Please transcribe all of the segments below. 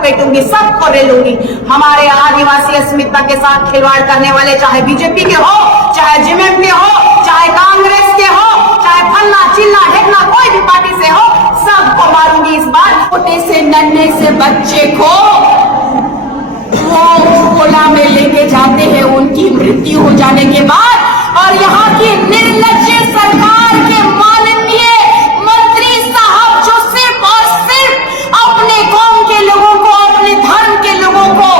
लपेटूंगी, सबको रेलूंगी। हमारे आदिवासी अस्मिता के साथ खिलवाड़ करने वाले, चाहे बीजेपी के हो, चाहे जेएमएम के हो, चाहे कांग्रेस के हो, चाहे फन्ना चिल्ला ढेकना कोई भी पार्टी से हो, सबको मारूंगी इस बार। छोटे से नन्हे से बच्चे को वो खोला में लेके जाते हैं उनकी मृत्यु हो जाने के बाद, और यहाँ की निर्लज्ज सरकार के माननीय मंत्री साहब जो सिर्फ और सिर्फ अपने कौम के लोगों को, अपने धर्म के लोगों को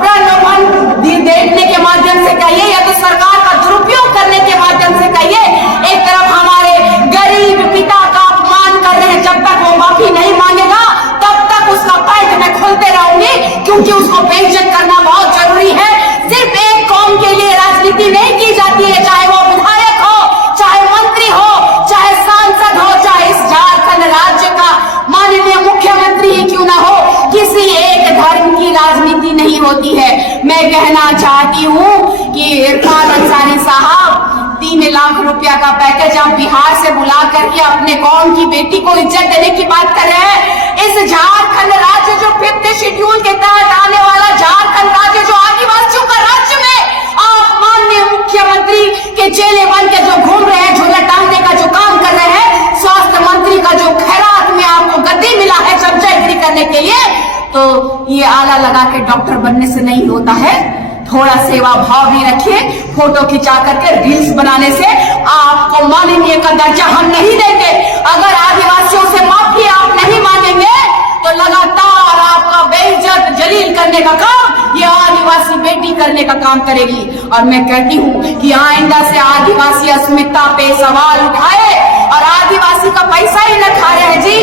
प्रलोभन देने के माध्यम से कहिए या तो सरकार का दुरुपयोग करने के माध्यम से कहिए, एक तरफ हमारे गरीब पिता का अपमान कर रहे हैं। जब तक वो माफी नहीं मांगेगा तब तक उसका पैर मैं खोलते रहूंगी, क्योंकि उसको बेइज्जत करना बहुत जरूरी है। सिर्फ एक कौम के लिए राजनीति नहीं की जाती है, चाहे वो विधायक हो, चाहे मंत्री हो, चाहे सांसद हो, चाहे इस झारखंड राज्य का माननीय मुख्यमंत्री ही क्यों ना हो, किसी एक धर्म की राजनीति नहीं होती है। मैं कहना चाहती हूँ कि इरफान अंसारी साहब 3 लाख रुपया का पैकेज आप बिहार से बुला करके अपने कौम की बेटी को इज्जत देने की बात कर रहे हैं। इस झारखंड राज्य जो 5th शेड्यूल के तहत आने वाला झारखंड राज्य जो आदिवासियों का राज्य में आप माननीय मुख्यमंत्री के चेले बन के जो घूम रहे हैं, झोला टांगने का जो काम कर रहे हैं, स्वास्थ्य मंत्री का जो खैरात में आपको गद्दी मिला है चमचागिरी करने के लिए, तो ये आला लगा के डॉक्टर बनने से नहीं होता है। थोड़ा सेवा भाव भी रखिए। फोटो खिंचा करके रील्स बनाने से आपको माननीय का दर्जा हम नहीं देंगे। अगर आदिवासियों से माफी आप नहीं मांगेंगे तो लगातार आपका बेइज्जत जलील करने का काम ये आदिवासी बेटी करने का काम करेगी। और मैं कहती हूँ कि आइंदा से आदिवासी अस्मिता पे सवाल उठाए और आदिवासी का पैसा ही न खा रहे हैं जी,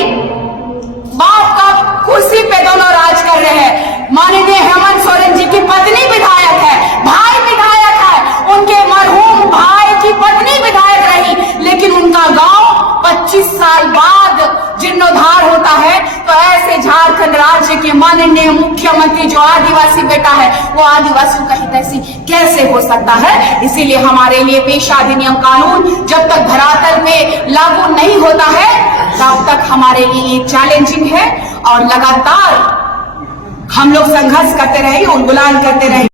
बाप का कुर्सी पे दोनों राज कर रहे हैं। माननीय हेमंत सोरेन जी की पत्नी विधायक है, भाई विधायक है, उनके मरहूम भाई की पत्नी विधायक रही, लेकिन उनका गांव 25 साल बाद जीर्णोद्धार होता है। तो ऐसे झारखंड राज्य के माननीय मुख्यमंत्री जो आदिवासी बेटा है, वो आदिवासियों का हितैषी कैसे हो सकता है? इसीलिए हमारे लिए पेशा अधिनियम कानून जब तक धरातल पे लागू नहीं होता है तब तक हमारे लिए चैलेंजिंग है, और लगातार हम लोग संघर्ष करते रहेंगे, उलगुलान करते रहेंगे।